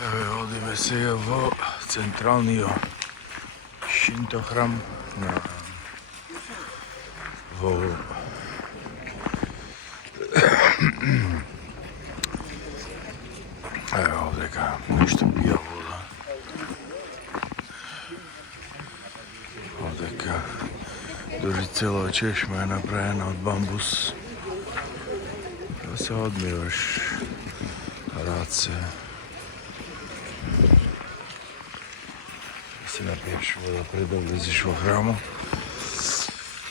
Одиме сега во централниот Шинто храм во овдека нешто пија вода. Овдека дури цела чешма е направена од бамбус. Да се одмиваш раце. Се напиеш вода пред да влезеш во храмот.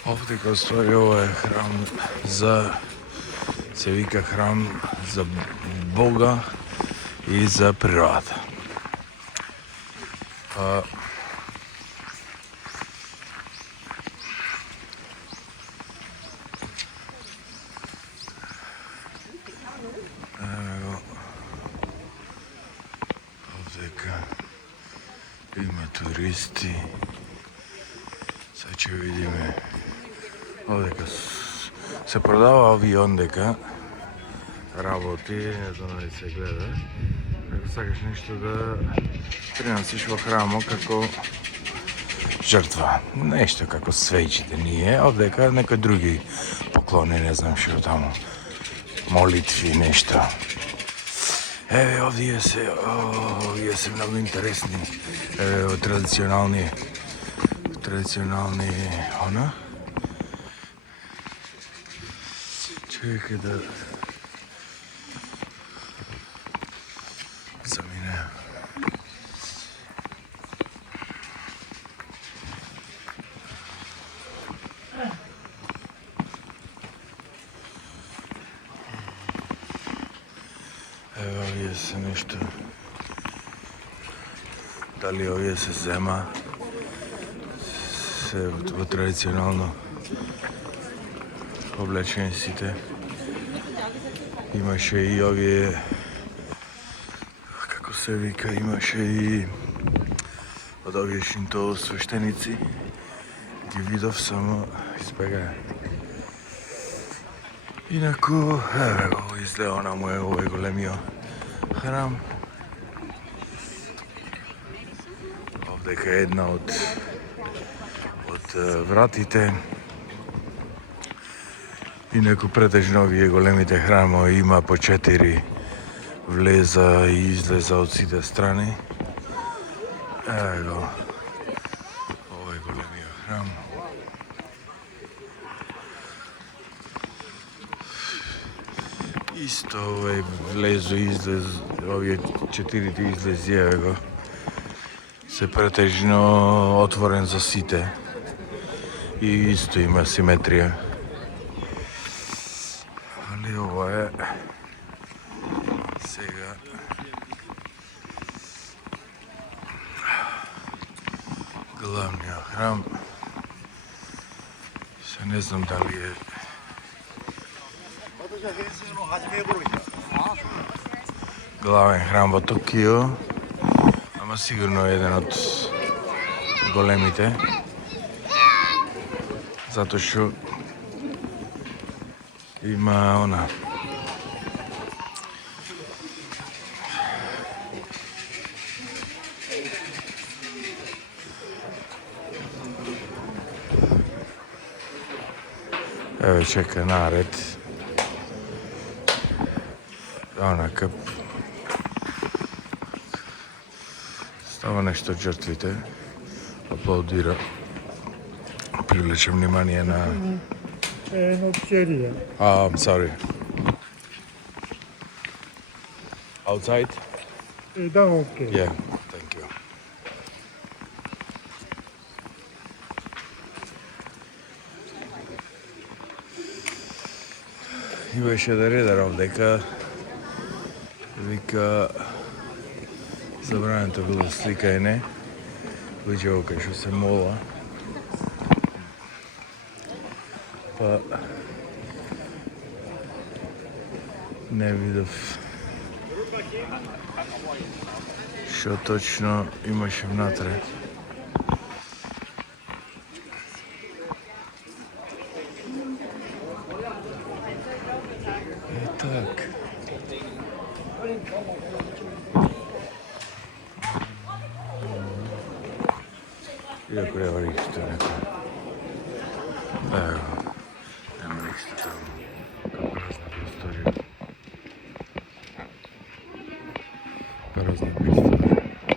Овдека ствари ова е храм за... се вика храм за Бога и за природата. Овдека има туристи. Сега ќе видиме. Овдека се продава авион дека работи, не знам дали се гледа. Ако сакаш нешто да принесиш во храмот како жртва. Нешто како свеќите ние, овдека некои други поклони, не знам што таму. Молитви, нешто. Еве, овие се многу интересни. Еве, традиционални, она. Чекај да замине. Еве, овие се нешто. Дали овие се зема? Се во традиционално облечени сите. Имаше и овие, како се вика, имаше и од овие шинто свештеници. Ги видов, само избега. Инаку, еве го изгледа на мој овој големиот храм. Овдека е една од вратите. Инаку претежно овие големите храмови има по 4 влеза и излеза од сите страни. Еве го овој големиот храм. Исто овој влезо и излез, овие 4 излези, еве го. Се претежно отворен за сите. И исто има симетрија. Али ова е сега главниот храм. Се не знам дали е главен храм во Токио, ама сигурно е еден од големите. Затоа што има она еве чека наред онакъв става нешто од жртвите, аплаудира, привлече внимание на I'm sorry. Outside? Okay. Yeah, thank you. Имаше да редар овдека. Вика забрането било сликање. Лиѓе кај што се мола. Па не видов што точно имаше внатре. Так. Iako je ovo isto neko. Evo.